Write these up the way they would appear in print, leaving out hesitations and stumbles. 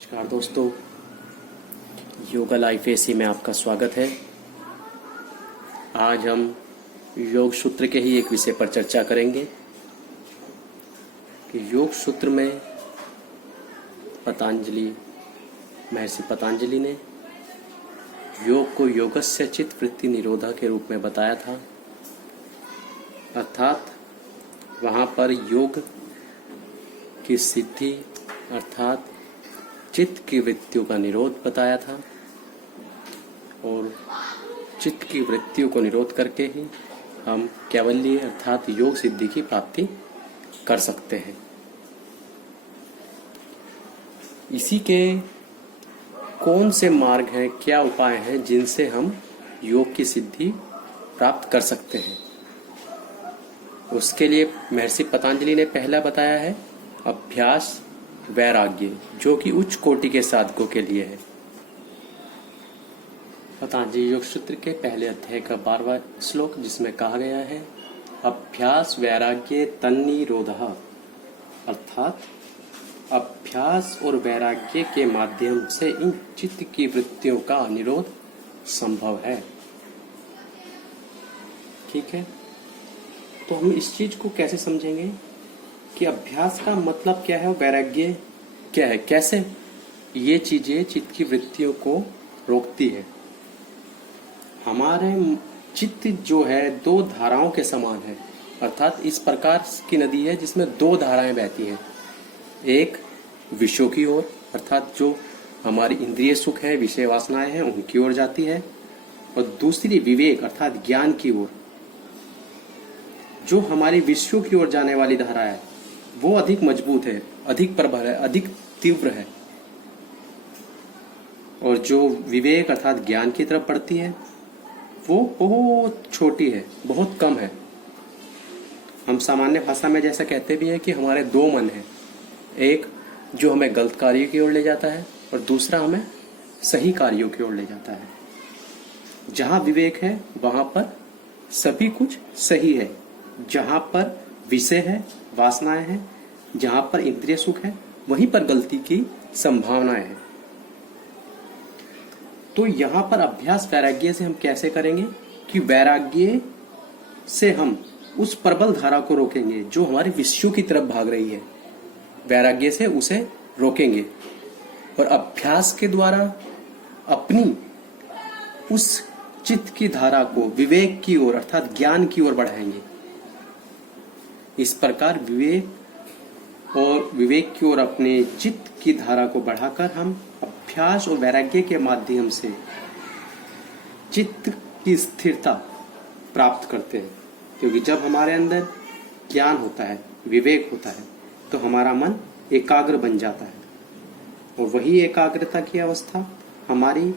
नमस्कार दोस्तों, yoga life AC में आपका स्वागत है। आज हम योग सूत्र के ही एक विषय पर चर्चा करेंगे कि योग सूत्र में महर्षि पतंजलि ने योग को योगस्य चित्त वृत्ति निरोधा के रूप में बताया था। अर्थात वहाँ पर योग की सिद्धि अर्थात चित्त की वृत्तियों का निरोध बताया था और चित्त की वृत्तियों को निरोध करके ही हम कैवल्य अर्थात योग सिद्धि की प्राप्ति कर सकते हैं। इसी के कौन से मार्ग हैं, क्या उपाय हैं जिनसे हम योग की सिद्धि प्राप्त कर सकते हैं, उसके लिए महर्षि पतंजलि ने पहला बताया है अभ्यास वैराग्य, जो कि उच्च कोटि के साधकों के लिए है। पतंजलि योग सूत्र के पहले अध्याय का 12वां श्लोक, जिसमें कहा गया है अभ्यास वैराग्य तन्निरोधः, अर्थात अभ्यास और वैराग्य के माध्यम से इन चित्त की वृत्तियों का निरोध संभव है। ठीक है, तो हम इस चीज को कैसे समझेंगे कि अभ्यास का मतलब क्या है और वैराग्य क्या है, कैसे ये चीजें चित्त की वृत्तियों को रोकती है। हमारे चित्त जो है दो धाराओं के समान है, अर्थात इस प्रकार की नदी है जिसमें दो धाराएं बहती हैं। एक विषयों की ओर अर्थात जो हमारी इंद्रिय सुख है, विषय वासनाएं हैं, उनकी ओर जाती है, और दूसरी विवेक अर्थात ज्ञान की ओर। जो हमारी विषयों की ओर जाने वाली धारा है वो अधिक मजबूत है, अधिक प्रबल है, अधिक तीव्र है, और जो विवेक अर्थात ज्ञान की तरफ बढ़ती है वो बहुत छोटी है, बहुत कम है। हम सामान्य भाषा में जैसा कहते भी हैं कि हमारे दो मन हैं, एक जो हमें गलत कार्यों की ओर ले जाता है और दूसरा हमें सही कार्यों की ओर ले जाता है। जहां विवेक है वहां पर सभी कुछ सही है, जहां पर विषय है, वासनाएं हैं, जहां पर इंद्रिय सुख है, वहीं पर गलती की संभावनाएं है। तो यहां पर अभ्यास वैराग्य से हम कैसे करेंगे कि वैराग्य से हम उस प्रबल धारा को रोकेंगे जो हमारे विषयों की तरफ भाग रही है, वैराग्य से उसे रोकेंगे और अभ्यास के द्वारा अपनी उस चित्त की धारा को विवेक की ओर अर्थात ज्ञान की ओर बढ़ाएंगे। इस प्रकार विवेक की ओर अपने चित्त की धारा को बढ़ाकर हम अभ्यास और वैराग्य के माध्यम से चित्त की स्थिरता प्राप्त करते हैं। क्योंकि जब हमारे अंदर ज्ञान होता है, विवेक होता है, तो हमारा मन एकाग्र बन जाता है, और वही एकाग्रता की अवस्था हमारी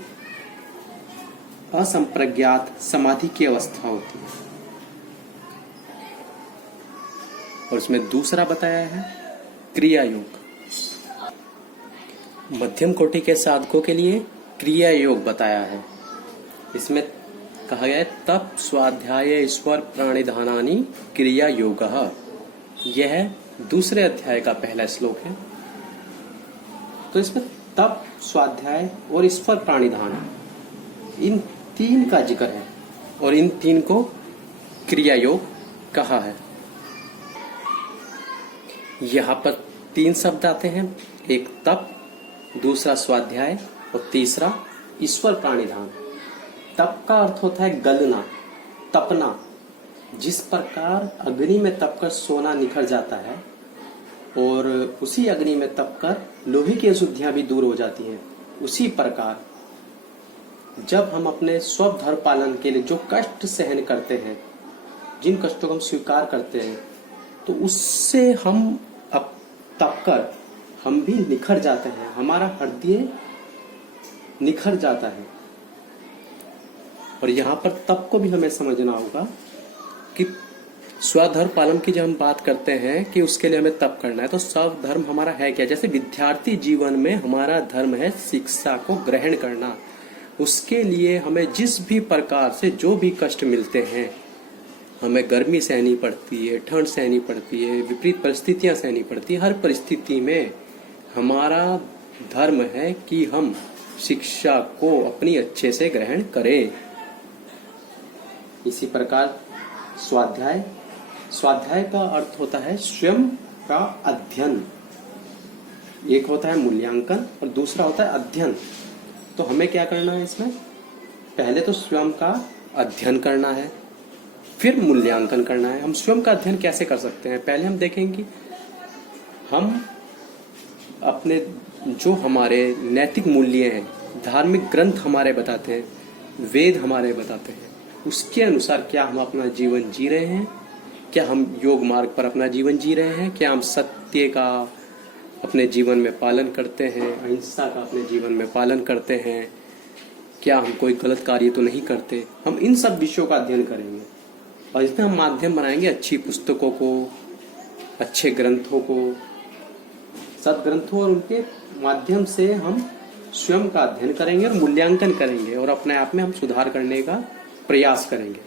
असंप्रज्ञात समाधि की अवस्था होती है। और उसमें दूसरा बताया है क्रिया योग। मध्यम कोटि के साधकों के लिए क्रिया योग बताया है। इसमें कहा गया है तप स्वाध्याय ईश्वर प्राणिधानानि क्रिया योगः। यह दूसरे अध्याय का पहला श्लोक है। तो इसमें तप, स्वाध्याय और ईश्वर प्राणिधान, इन तीन का जिक्र है और इन तीन को क्रिया योग कहा है। यहाँ पर तीन शब्द आते हैं, एक तप, दूसरा स्वाध्याय और तीसरा ईश्वर प्राणिधान। तप का अर्थ होता है गलना, तपना। जिस प्रकार अग्नि में तपकर सोना निखर जाता है और उसी अग्नि में तपकर लोहे की अशुद्धियां भी दूर हो जाती हैं, उसी प्रकार जब हम अपने स्वधर्म पालन के लिए जो कष्ट सहन करते हैं, जिन कष्टों को हम स्वीकार करते हैं, तो उससे हम अब तपकर हम भी निखर जाते हैं, हमारा हृदय निखर जाता है। और यहाँ पर तप को भी हमें समझना होगा कि स्वधर्म पालन की जब हम बात करते हैं कि उसके लिए हमें तप करना है, तो स्वधर्म हमारा है क्या? जैसे विद्यार्थी जीवन में हमारा धर्म है शिक्षा को ग्रहण करना। उसके लिए हमें जिस भी प्रकार से जो भी कष्ट मिलते हैं, हमें गर्मी सहनी पड़ती है, ठंड सहनी पड़ती है, विपरीत परिस्थितियां सहनी पड़ती है, हर परिस्थिति में हमारा धर्म है कि हम शिक्षा को अपनी अच्छे से ग्रहण करें। इसी प्रकार स्वाध्याय, स्वाध्याय का अर्थ होता है स्वयं का अध्ययन। एक होता है मूल्यांकन और दूसरा होता है अध्ययन। तो हमें क्या करना है इसमें? पहले तो स्वयं का अध्ययन करना है, फिर मूल्यांकन करना है। हम स्वयं का अध्ययन कैसे कर सकते हैं? पहले हम देखेंगे कि हम अपने जो हमारे नैतिक मूल्य हैं, धार्मिक ग्रंथ हमारे बताते हैं, वेद हमारे बताते हैं, उसके अनुसार क्या हम अपना जीवन जी रहे हैं? क्या हम योग मार्ग पर अपना जीवन जी रहे हैं? क्या हम सत्य का अपने जीवन में पालन करते हैं, अहिंसा का अपने जीवन में पालन करते हैं? क्या हम कोई गलत कार्य तो नहीं करते? हम इन सब विषयों का अध्ययन करेंगे और इसमें हम माध्यम बनाएंगे अच्छी पुस्तकों को, अच्छे ग्रंथों को, सदग्रंथों, और उनके माध्यम से हम स्वयं का अध्ययन करेंगे और मूल्यांकन करेंगे और अपने आप में हम सुधार करने का प्रयास करेंगे।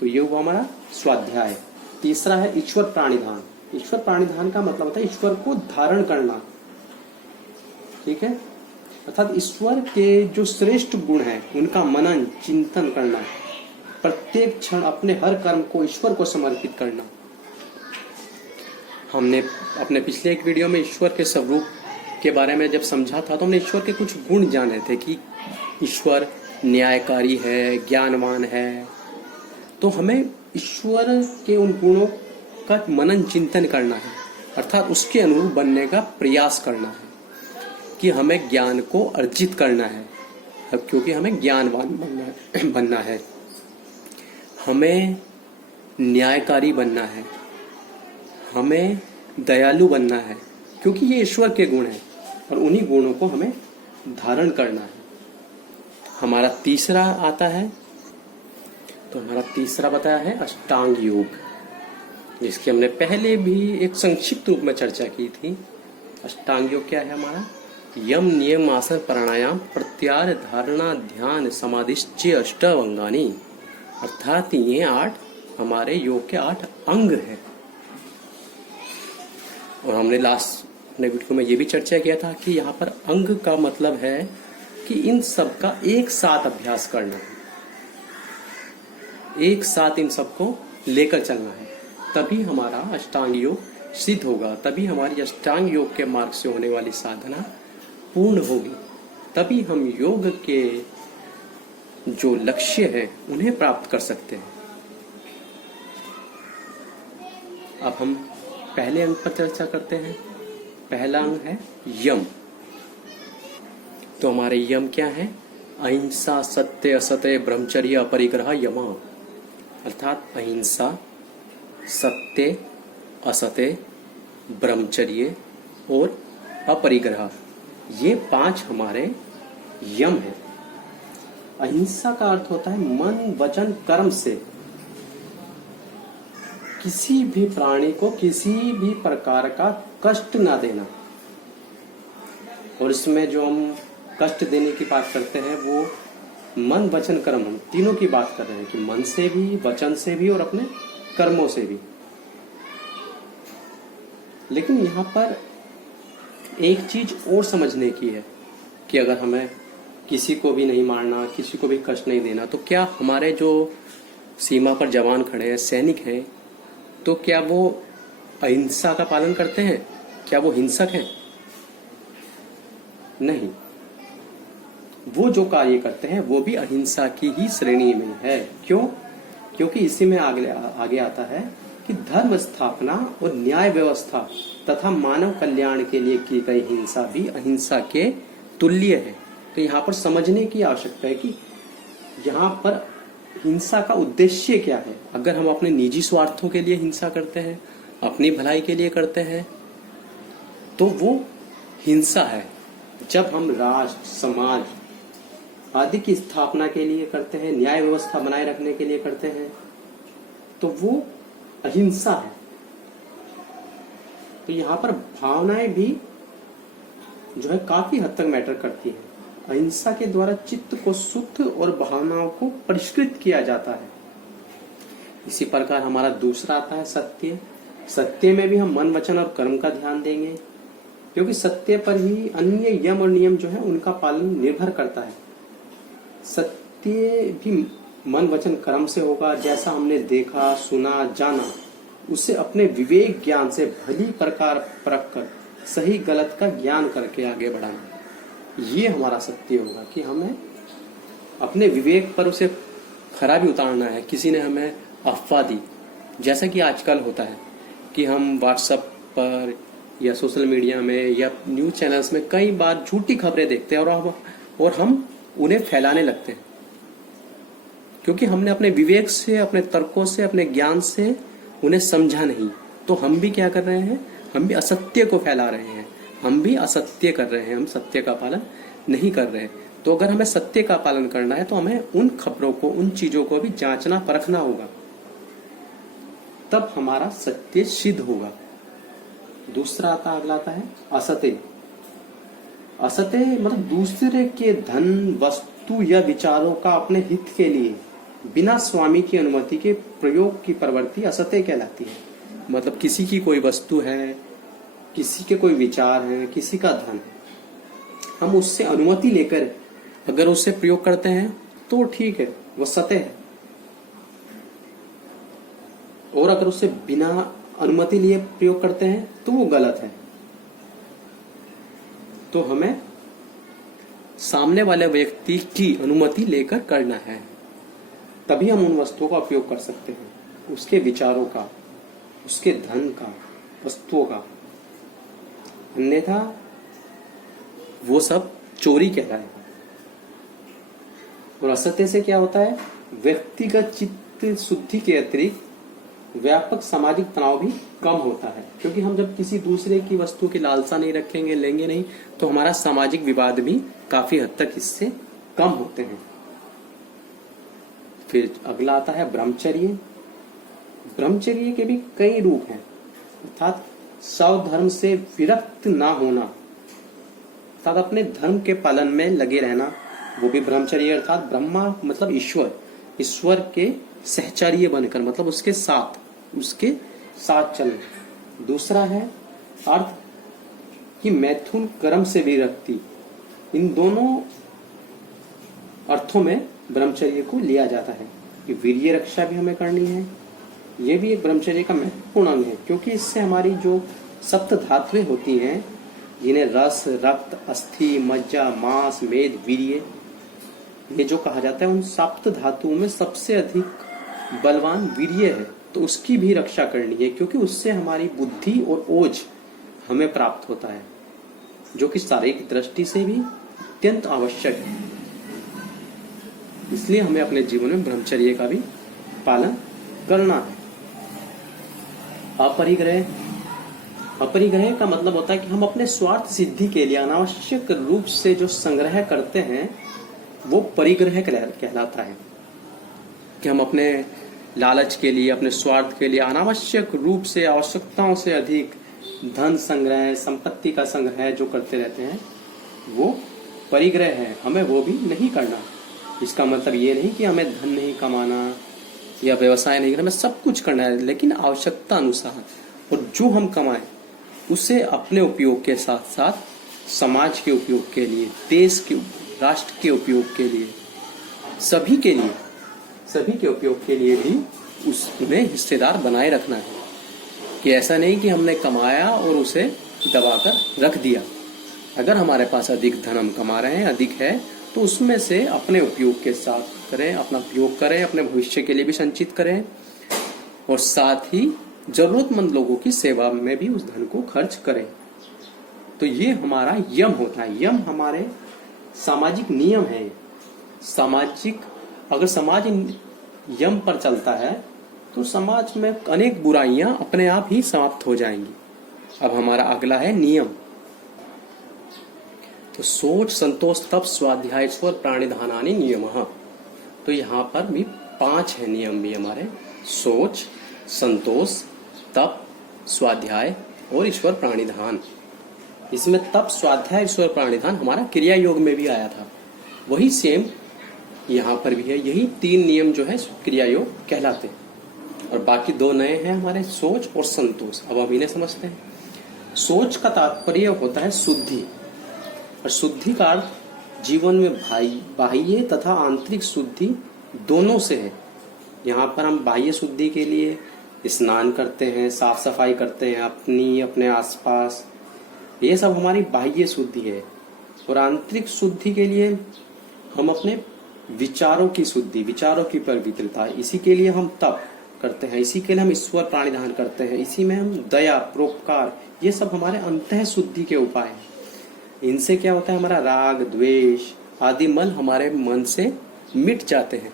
तो ये हुआ हमारा स्वाध्याय। तीसरा है ईश्वर प्राणिधान। ईश्वर प्राणिधान का मतलब होता है ईश्वर को धारण करना, ठीक है, अर्थात ईश्वर के जो श्रेष्ठ गुण हैं उनका मनन चिंतन करना, प्रत्येक क्षण अपने हर कर्म को ईश्वर को समर्पित करना। हमने अपने पिछले एक वीडियो में ईश्वर के स्वरूप के बारे में जब समझा था तो हमने ईश्वर के कुछ गुण जाने थे कि ईश्वर न्यायकारी है, ज्ञानवान है। तो हमें ईश्वर के उन गुणों का मनन चिंतन करना है, अर्थात उसके अनुरूप बनने का प्रयास करना है कि हमें ज्ञान को अर्जित करना है, अब क्योंकि हमें ज्ञानवान बनना है, हमें न्यायकारी बनना है, हमें दयालु बनना है, क्योंकि ये ईश्वर के गुण हैं और उन्हीं गुणों को हमें धारण करना है। हमारा तीसरा आता है, तो हमारा तीसरा बताया है अष्टांग योग, जिसकी हमने पहले भी एक संक्षिप्त रूप में चर्चा की थी। अष्टांग योग क्या है हमारा? यम नियम आसन प्राणायाम प्रत्याहार धारणा ध्यान समाधिश्च अष्टावंगानी, अर्थात ये 8 हमारे योग के 8 अंग हैं। और हमने लास्ट अपने वीडियो में ये भी चर्चा किया था कि यहाँ पर अंग का मतलब है कि इन सब का एक साथ अभ्यास करना है, एक साथ इन सबको लेकर चलना है, तभी हमारा अष्टांग योग सिद्ध होगा, तभी हमारी अष्टांग योग के मार्ग से होने वाली साधना पूर्ण होगी, तभी हम योग के जो लक्ष्य है उन्हें प्राप्त कर सकते हैं। अब हम पहले अंग पर चर्चा करते हैं। पहला अंग है यम। तो हमारे यम क्या है? अहिंसा सत्य असत्य ब्रह्मचर्य अपरिग्रह यमा, अर्थात अहिंसा सत्य असत्य ब्रह्मचर्य और अपरिग्रह, ये 5 हमारे यम है। अहिंसा का अर्थ होता है मन वचन कर्म से किसी भी प्राणी को किसी भी प्रकार का कष्ट ना देना। और इसमें जो हम कष्ट देने की बात करते हैं वो मन वचन कर्म, हम तीनों की बात कर रहे हैं कि मन से भी, वचन से भी और अपने कर्मों से भी। लेकिन यहाँ पर एक चीज और समझने की है कि अगर हमें किसी को भी नहीं मारना, किसी को भी कष्ट नहीं देना, तो क्या हमारे जो सीमा पर जवान खड़े हैं, सैनिक हैं, तो क्या वो अहिंसा का पालन करते हैं? क्या वो हिंसक हैं? नहीं, वो जो कार्य करते हैं वो भी अहिंसा की ही श्रेणी में है। क्यों? क्योंकि इसी में आगे आता है कि धर्म स्थापना और न्याय व्यवस्था तथा मानव कल्याण के लिए की गई हिंसा भी अहिंसा के तुल्य है। तो यहाँ पर समझने की आवश्यकता है कि यहाँ पर हिंसा का उद्देश्य क्या है। अगर हम अपने निजी स्वार्थों के लिए हिंसा करते हैं, अपनी भलाई के लिए करते हैं, तो वो हिंसा है। जब हम राष्ट्र समाज आदि की स्थापना के लिए करते हैं, न्याय व्यवस्था बनाए रखने के लिए करते हैं, तो वो अहिंसा है। तो यहाँ पर भावनाएं भी जो है काफी हद तक मैटर करती है। अहिंसा के द्वारा चित्त को शुद्ध और भावनाओं को परिष्कृत किया जाता है। इसी प्रकार हमारा दूसरा आता है सत्य। सत्य में भी हम मन वचन और कर्म का ध्यान देंगे। क्योंकि सत्य पर ही अन्य यम और नियम जो है उनका पालन निर्भर करता है। सत्य भी मन वचन कर्म से होगा, जैसा हमने देखा सुना जाना उसे अपने विवेक ज्ञान से भली प्रकार परख कर सही गलत का ज्ञान करके आगे बढ़ाना। ये हमारा सत्य होगा कि हमें अपने विवेक पर उसे खरा भी उतारना है। किसी ने हमें अफवाह दी, जैसा कि आजकल होता है कि हम व्हाट्सएप पर या सोशल मीडिया में या न्यूज चैनल्स में कई बार झूठी खबरें देखते हैं और हम उन्हें फैलाने लगते हैं, क्योंकि हमने अपने विवेक से, अपने तर्कों से, अपने ज्ञान से उन्हें समझा नहीं। तो हम भी क्या कर रहे हैं, हम भी असत्य को फैला रहे हैं, हम भी असत्य कर रहे हैं, हम सत्य का पालन नहीं कर रहे हैं। तो अगर हमें सत्य का पालन करना है तो हमें उन खबरों को, उन चीजों को भी जांचना परखना होगा, तब हमारा सत्य सिद्ध होगा। दूसरा अगला आता है असत्य। असत्य मतलब दूसरे के धन, वस्तु या विचारों का अपने हित के लिए बिना स्वामी की अनुमति के प्रयोग की प्रवृत्ति असत्य कहलाती है। मतलब किसी की कोई वस्तु है, किसी के कोई विचार है, किसी का धन है, हम उससे अनुमति लेकर अगर उससे प्रयोग करते हैं तो ठीक है, वो सत्य है। और अगर उससे बिना अनुमति लिए प्रयोग करते हैं तो वो गलत है। तो हमें सामने वाले व्यक्ति की अनुमति लेकर करना है, तभी हम उन वस्तुओं का उपयोग कर सकते हैं, उसके विचारों का, उसके धन का, वस्तुओं का। अन्यथा वो सब चोरी कहलाएगा। और असत्य से क्या होता है, व्यक्तिगत चित्त शुद्धि के अतिरिक्त व्यापक सामाजिक तनाव भी कम होता है। क्योंकि हम जब किसी दूसरे की वस्तु की लालसा नहीं रखेंगे, लेंगे नहीं, तो हमारा सामाजिक विवाद भी काफी हद तक इससे कम होते हैं। फिर अगला आता है ब्रह्मचर्य। ब्रह्मचर्य के भी कई रूप हैं, अर्थात स्वधर्म से विरक्त ना होना, अर्थात अपने धर्म के पालन में लगे रहना, वो भी ब्रह्मचर्य। अर्थात ब्रह्मा मतलब ईश्वर, ईश्वर के सहचर्य बनकर, मतलब उसके साथ चलना। दूसरा है अर्थ कि मैथुन कर्म से विरक्ति। इन दोनों अर्थों में ब्रह्मचर्य को लिया जाता है कि वीर्य रक्षा भी हमें करनी है। ये भी एक ब्रह्मचर्य का महत्वपूर्ण अंग है, क्योंकि इससे हमारी जो सप्त धातुएं होती हैं, जिन्हें रस, रक्त, अस्थि, मज्जा, मांस, मेद, वीर्य, ये जो कहा जाता है, उन सप्त धातुओं में सबसे अधिक बलवान वीर्य है। तो उसकी भी रक्षा करनी है, क्योंकि उससे हमारी बुद्धि और ओज हमें प्राप्त होता है, जो कि शारीरिक दृष्टि से भी अत्यंत आवश्यक है। इसलिए हमें अपने जीवन में ब्रह्मचर्य का भी पालन करना है। अपरिग्रह। अपरिग्रह का मतलब होता है कि हम अपने स्वार्थ सिद्धि के लिए अनावश्यक रूप से जो संग्रह करते हैं वो परिग्रह कहलाता है। कि हम अपने लालच के लिए, अपने स्वार्थ के लिए अनावश्यक रूप से, आवश्यकताओं से अधिक धन संग्रह, संपत्ति का संग्रह जो करते रहते हैं, वो परिग्रह है। हमें वो भी नहीं करना। इसका मतलब ये नहीं कि हमें धन नहीं कमाना या व्यवसाय नहीं करना, हमें सब कुछ करना है, लेकिन आवश्यकता अनुसार। और जो हम कमाएं उसे अपने उपयोग के साथ साथ समाज के उपयोग के लिए, देश के, राष्ट्र के उपयोग के लिए, सभी के उपयोग के लिए भी उसमें हिस्सेदार बनाए रखना है। कि ऐसा नहीं कि हमने कमाया और उसे दबाकर रख दिया। अगर हमारे पास अधिक धन हम कमा रहे हैं, अधिक है, तो उसमें से अपने उपयोग के साथ करें, अपना उपयोग करें, अपने भविष्य के लिए भी संचित करें, और साथ ही जरूरतमंद लोगों की सेवा में भी उस धन को खर्च करें। तो ये हमारा यम होता है। यम हमारे सामाजिक नियम है। सामाजिक, अगर समाज यम पर चलता है तो समाज में अनेक बुराइयां अपने आप ही समाप्त हो जाएंगी। अब हमारा अगला है नियम। तो सोच, संतोष, तप, स्वाध्याय, ईश्वर प्राणिधानानि नियमः। तो यहाँ पर भी 5 है नियम भी हमारे। सोच, संतोष, तप, स्वाध्याय और ईश्वर प्राणिधान। इसमें तप, स्वाध्याय, ईश्वर प्राणिधान हमारा क्रिया योग में भी आया था, वही सेम यहाँ पर भी है। यही 3 नियम जो है क्रिया योग कहलाते हैं। और बाकी 2 नए हैं हमारे, सोच और संतोष। अब हम इन्हें समझते हैं। सोच का तात्पर्य होता है शुद्धि, और शुद्धि का अर्थ जीवन में बाह्य तथा आंतरिक शुद्धि दोनों से है। यहाँ पर हम बाह्य शुद्धि के लिए स्नान करते हैं, साफ सफाई करते हैं अपनी अपने आसपास, ये सब हमारी बाह्य शुद्धि है। और आंतरिक शुद्धि के लिए हम अपने विचारों की शुद्धि, विचारों की पवित्रता, इसी के लिए हम तप करते हैं, इसी के लिए हम ईश्वर प्राणिधान करते हैं, इसी में हम दया, परोपकार, ये सब हमारे अंतः शुद्धि के उपाय हैं। इनसे क्या होता है, हमारा राग, द्वेष आदि मन हमारे मन से मिट जाते हैं।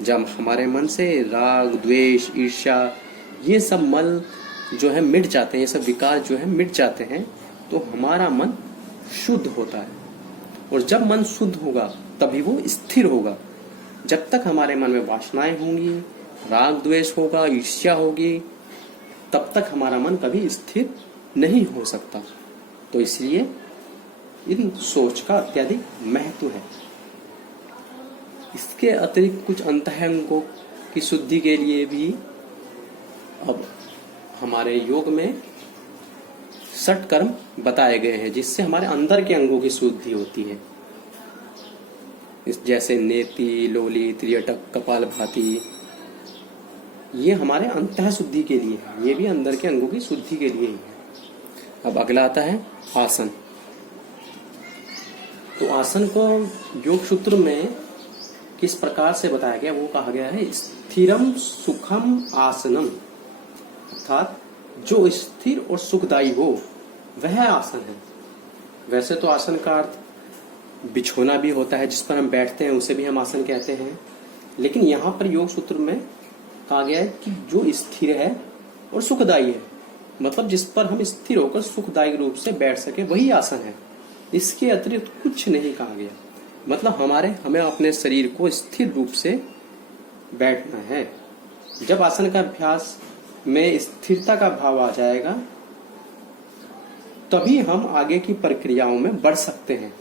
जब हमारे मन से राग, द्वेष, ईर्ष्या, ये सब मल जो है मिट जाते हैं, ये सब विकार जो है मिट जाते हैं, तो हमारा मन शुद्ध होता है। और जब मन शुद्ध होगा तभी वो स्थिर होगा। जब तक हमारे मन में वासनाएं होंगी, राग द्वेष होगा, ईर्ष्या होगी, तब तक हमारा मन कभी स्थिर नहीं हो सकता। तो इसलिए इन सोच का अत्यधिक महत्व है। इसके अतिरिक्त कुछ अंतःअंगों की शुद्धि के लिए भी अब हमारे योग में षट कर्म बताए गए हैं, जिससे हमारे अंदर के अंगों की शुद्धि होती है। जैसे नेति, लोली, त्रियटक, कपालभाति, ये हमारे अंतः शुद्धि के लिए है, ये भी अंदर के अंगों की शुद्धि के लिए ही है। अब अगला आता है आसन। तो आसन को योग सूत्र में किस प्रकार से बताया गया, वो कहा गया है स्थिरम सुखम आसनम, अर्थात जो स्थिर और सुखदायी हो वह आसन है। वैसे तो आसन का अर्थ बिछोना भी होता है, जिस पर हम बैठते हैं उसे भी हम आसन कहते हैं, लेकिन यहाँ पर योग सूत्र में कहा गया है कि जो स्थिर है और सुखदायी है, मतलब जिस पर हम स्थिर होकर सुखदायी रूप से बैठ सके वही आसन है। इसके अतिरिक्त कुछ नहीं कहा गया। मतलब हमें अपने शरीर को स्थिर रूप से बैठना है। जब आसन का अभ्यास में स्थिरता का भाव आ जाएगा तभी हम आगे की प्रक्रियाओं में बढ़ सकते हैं।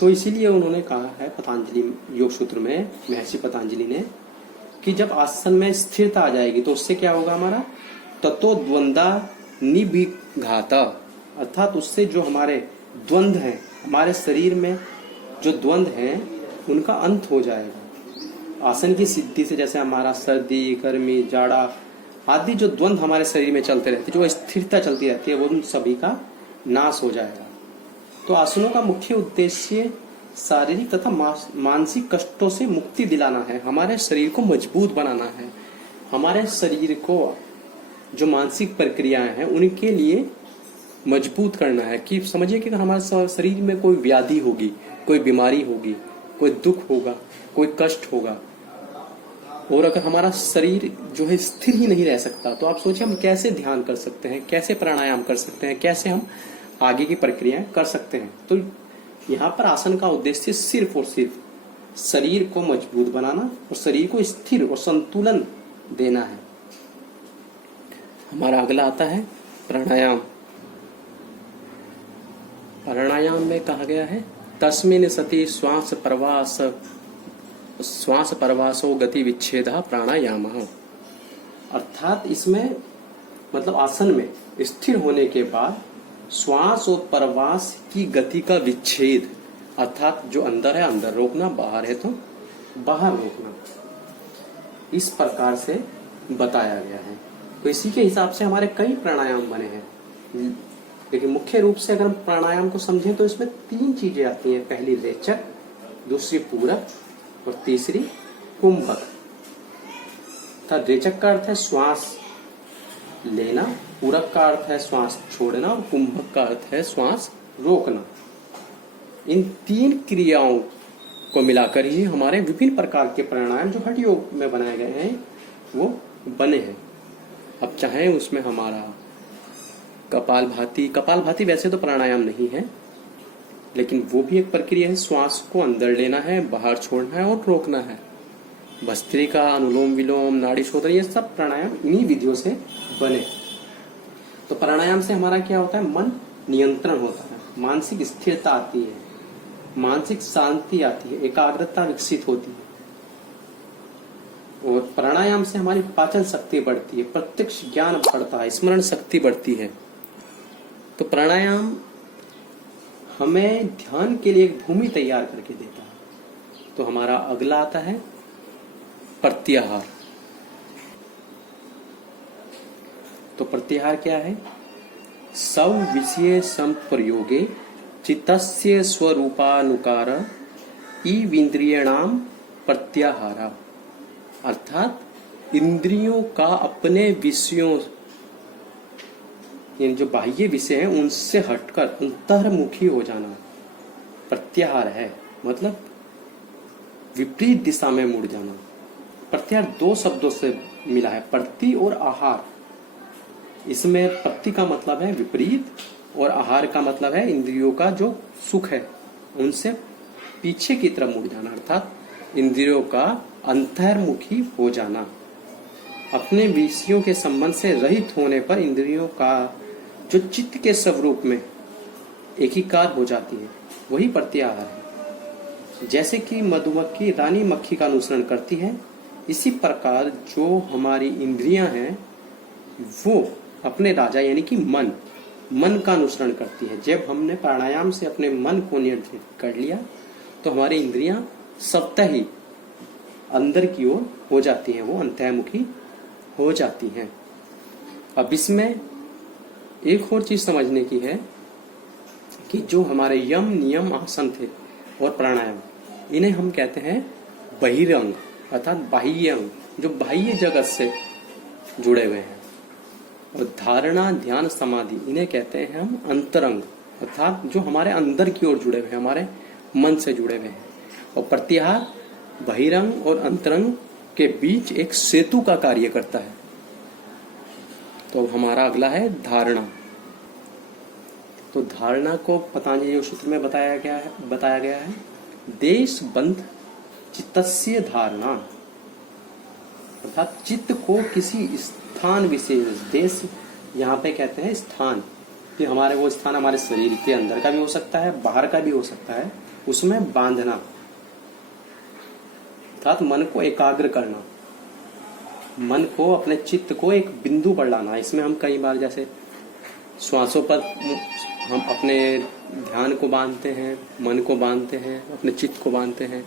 तो इसीलिए उन्होंने कहा है पतंजलि योग सूत्र में, महर्षि पतंजलि ने, कि जब आसन में स्थिरता आ जाएगी तो उससे क्या होगा, हमारा ततो द्वंदा निभिघाता, अर्थात उससे जो हमारे द्वंद्व हैं, हमारे शरीर में जो द्वंद्व हैं उनका अंत हो जाएगा। आसन की सिद्धि से जैसे हमारा सर्दी, गर्मी, जाड़ा आदि जो द्वंद्व हमारे शरीर में चलते रहते हैं, जो स्थिरता चलती रहती है, वो उन सभी का नाश हो जाएगा। तो आसनों का मुख्य उद्देश्य शारीरिक तथा मानसिक कष्टों से मुक्ति दिलाना है, हमारे शरीर को मजबूत बनाना है, हमारे शरीर को जो मानसिक प्रक्रियाएं हैं उनके लिए मजबूत करना है। कि समझिए कि अगर हमारे शरीर में कोई व्याधि होगी, कोई बीमारी होगी, कोई दुख होगा, कोई कष्ट होगा, और अगर हमारा शरीर जो है स्थिर ही नहीं रह सकता, तो आप सोचिए हम कैसे ध्यान कर सकते हैं, कैसे प्राणायाम कर सकते हैं, कैसे हम आगे की प्रक्रियाएं कर सकते हैं। तो यहाँ पर आसन का उद्देश्य सिर्फ और सिर्फ शरीर को मजबूत बनाना और शरीर को स्थिर और संतुलन देना है। हमारा अगला आता है प्राणायाम। प्राणायाम में कहा गया है तस्मिन् सति श्वास प्रवासो गति विच्छेद प्राणायाम, अर्थात इसमें मतलब आसन में स्थिर होने के बाद श्वास और प्रवास की गति का विच्छेद, अर्थात जो अंदर है अंदर रोकना, बाहर है तो बाहर रोकना, इस प्रकार से बताया गया है। तो इसी के हिसाब से हमारे कई प्राणायाम बने हैं, लेकिन मुख्य रूप से अगर हम प्राणायाम को समझें तो इसमें तीन चीजें आती हैं। पहली रेचक, दूसरी पूरक और तीसरी कुंभक। रेचक का अर्थ है श्वास लेना, पूरक का अर्थ है श्वास छोड़ना और कुंभक का अर्थ है श्वास रोकना। इन तीन क्रियाओं को मिलाकर ही हमारे विभिन्न प्रकार के प्राणायाम जो हठ योग में बनाए गए हैं वो बने हैं। अब चाहे उसमें हमारा कपालभाति वैसे तो प्राणायाम नहीं है, लेकिन वो भी एक प्रक्रिया है। श्वास को अंदर लेना है, बाहर छोड़ना है और रोकना है। भस्त्रिका, अनुलोम विलोम, नाड़ी शोधन, ये सब प्राणायाम इन्हीं विधियों से बने। तो प्राणायाम से हमारा क्या होता है, मन नियंत्रण होता है, मानसिक स्थिरता आती है, मानसिक शांति आती है, एकाग्रता विकसित होती है। और प्राणायाम से हमारी पाचन शक्ति बढ़ती है, प्रत्यक्ष ज्ञान बढ़ता है, स्मरण शक्ति बढ़ती है। तो प्राणायाम हमें ध्यान के लिए एक भूमि तैयार करके देता है। तो हमारा अगला आता है प्रत्याहार। तो प्रत्याहार क्या है? सव विषय संप्रयोगे चित्तस्य स्वरूपानुकार इन्द्रियाणाम प्रत्याहारा। अर्थात इंद्रियों का अपने विषयों, यानी जो बाह्य विषय हैं उनसे हटकर अंतर्मुखी हो जाना प्रत्याहार है। मतलब विपरीत दिशा में मुड़ जाना। प्रत्याहार दो शब्दों से मिला है, प्रति और आहार। इसमें प्रति का मतलब है विपरीत और आहार का मतलब है इंद्रियों का जो सुख है उनसे पीछे की तरफ मुड़ जाना, अर्थात इंद्रियों का अंतर्मुखी हो जाना। अपने विषयों के संबंध से रहित होने पर इंद्रियों का जो चित्त के स्वरूप में एकीकार हो जाती है वही प्रत्याहार है। जैसे कि मधुमक्खी रानी मक्खी का अनुसरण करती है, इसी प्रकार जो हमारी इंद्रियां हैं वो अपने राजा यानी कि मन का अनुसरण करती है। जब हमने प्राणायाम से अपने मन को नियंत्रित कर लिया तो हमारी इंद्रियां स्वतः ही अंदर की ओर हो जाती हैं, वो अंतर्मुखी हो जाती हैं। अब इसमें एक और चीज समझने की है कि जो हमारे यम नियम आसन थे और प्राणायाम, इन्हें हम कहते हैं बहिरंग अर्थात बाह्य अंग, जो बाह्य जगत से जुड़े हुए हैं। और धारणा ध्यान समाधि इन्हें कहते हैं हम अंतरंग, अर्थात जो हमारे अंदर की ओर जुड़े हुए हैं, हमारे मन से जुड़े हुए हैं। और प्रत्याहार बहिरंग और अंतरंग के बीच एक सेतु का कार्य करता है। तो हमारा अगला है धारणा। तो धारणा को पतंजलि योग सूत्र में बताया गया है देश बंध चित्तस्य धारणा, अर्थात चित्त को किसी स्थान विशेष, देश यहाँ पे कहते हैं स्थान, कि हमारे वो स्थान हमारे शरीर के अंदर का भी हो सकता है, बाहर का भी हो सकता है, उसमें बांधना, अर्थात मन को एकाग्र करना, मन को अपने चित्त को एक बिंदु पर लाना। इसमें हम कई बार जैसे श्वासों पर हम अपने ध्यान को बांधते हैं, मन को बांधते हैं, अपने चित्त को बांधते हैं।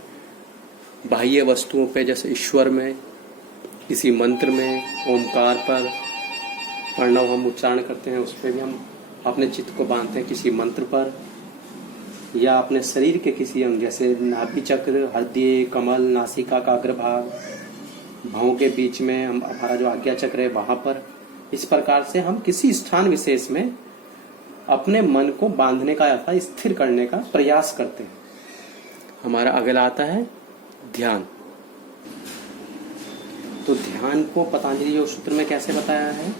बाह्य वस्तुओं पे जैसे ईश्वर में, किसी मंत्र में, ओमकार पर प्रणव हम उच्चारण करते हैं, उस पर भी हम अपने चित्त को बांधते हैं किसी मंत्र पर, या अपने शरीर के किसी अंग जैसे नाभि चक्र, हृदय, कमल, नासिका का अग्रभाग, भौं के बीच में हमारा जो आज्ञा चक्र है वहां पर। इस प्रकार से हम किसी स्थान विशेष में अपने मन को बांधने का अर्थात स्थिर करने का प्रयास करते हैं। हमारा अगला आता है ध्यान। तो ध्यान को पतंजलि योग सूत्र में कैसे बताया है?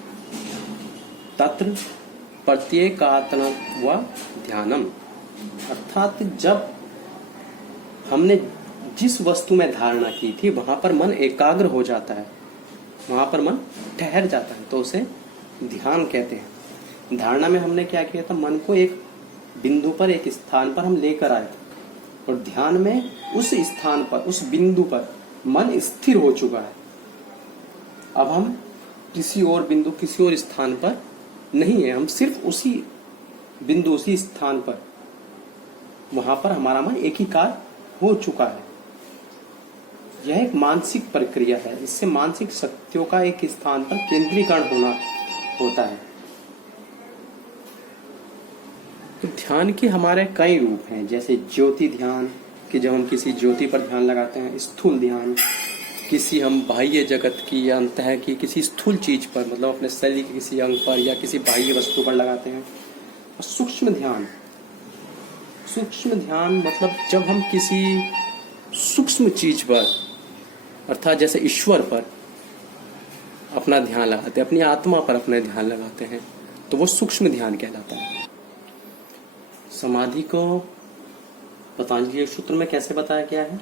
तत्र प्रत्येकात्म व ध्यानम, अर्थात जब हमने जिस वस्तु में धारणा की थी वहां पर मन एकाग्र हो जाता है, वहां पर मन ठहर जाता है, तो उसे ध्यान कहते हैं। धारणा में हमने क्या किया था? मन को एक बिंदु पर, एक स्थान पर हम लेकर आए थे, और ध्यान में उस स्थान पर, उस बिंदु पर मन स्थिर हो चुका है। अब हम किसी और बिंदु, किसी और स्थान पर नहीं है, हम सिर्फ उसी बिंदु, उसी स्थान पर, वहां पर हमारा मन एकीकार हो चुका है। यह एक मानसिक प्रक्रिया है, इससे मानसिक शक्तियों का एक स्थान पर केंद्रीकरण होना होता है। तो ध्यान के हमारे कई रूप हैं, जैसे ज्योति ध्यान, कि जब हम किसी ज्योति पर ध्यान लगाते हैं, स्थूल ध्यान, किसी हम बाह्य जगत की या अंतः की किसी स्थूल चीज पर, मतलब अपने शरीर के किसी अंग पर या किसी बाह्य वस्तु पर लगाते हैं। और सूक्ष्म ध्यान, सूक्ष्म ध्यान मतलब जब हम किसी सूक्ष्म चीज पर, अर्थात जैसे ईश्वर पर अपना ध्यान लगाते हैं, अपनी आत्मा पर अपना ध्यान लगाते हैं, तो वो सूक्ष्म ध्यान कहलाता है। समाधि को पतंजलि सूत्र में कैसे बताया गया है?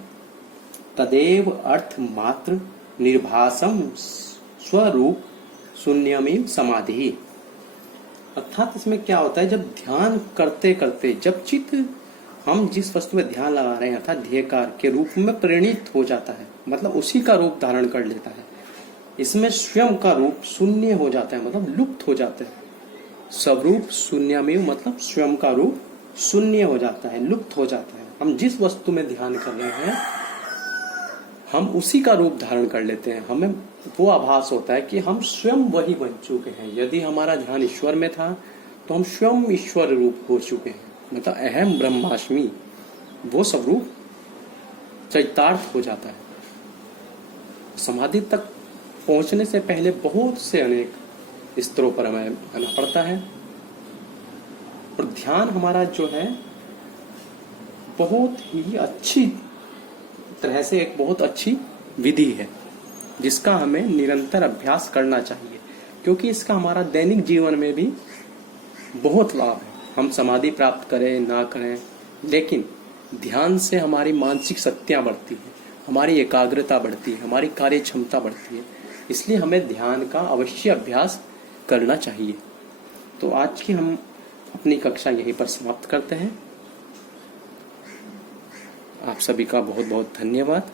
तदेव अर्थ मात्र निर्भासम स्वरूप शून्यमेव समाधि, अर्थात इसमें क्या होता है? जब ध्यान करते करते, जब चित्त हम जिस वस्तु में ध्यान लगा रहे हैं अर्थात ध्येयकार के रूप में परिणित हो जाता है, मतलब उसी का रूप धारण कर लेता है, इसमें स्वयं का रूप शून्य हो जाता है, मतलब लुप्त हो जाता है। स्वरूप शून्यमेव मतलब स्वयं का रूप शून्य हो जाता है, लुप्त हो जाता है। हम जिस वस्तु में ध्यान कर रहे हैं हम उसी का रूप धारण कर लेते हैं। हमें वो आभास होता है कि हम स्वयं वही बन चुके हैं। यदि हमारा ध्यान ईश्वर में था तो हम स्वयं ईश्वर रूप हो चुके हैं, मतलब अहम ब्रह्मास्मि, वो स्वरूप चरितार्थ हो जाता है। समाधि तक पहुंचने से पहले बहुत से अनेक स्तरों पर हमें आना पड़ता है। और ध्यान हमारा जो है बहुत ही अच्छी तरह से एक बहुत अच्छी विधि है जिसका हमें निरंतर अभ्यास करना चाहिए, क्योंकि इसका हमारा दैनिक जीवन में भी बहुत लाभ है। हम समाधि प्राप्त करें ना करें, लेकिन ध्यान से हमारी मानसिक शक्तियां बढ़ती हैं, हमारी एकाग्रता बढ़ती है, हमारी कार्य क्षमता बढ़ती है। इसलिए हमें ध्यान का अवश्य अभ्यास करना चाहिए। तो आज की हम अपनी कक्षा यहीं पर समाप्त करते हैं। आप सभी का बहुत बहुत धन्यवाद।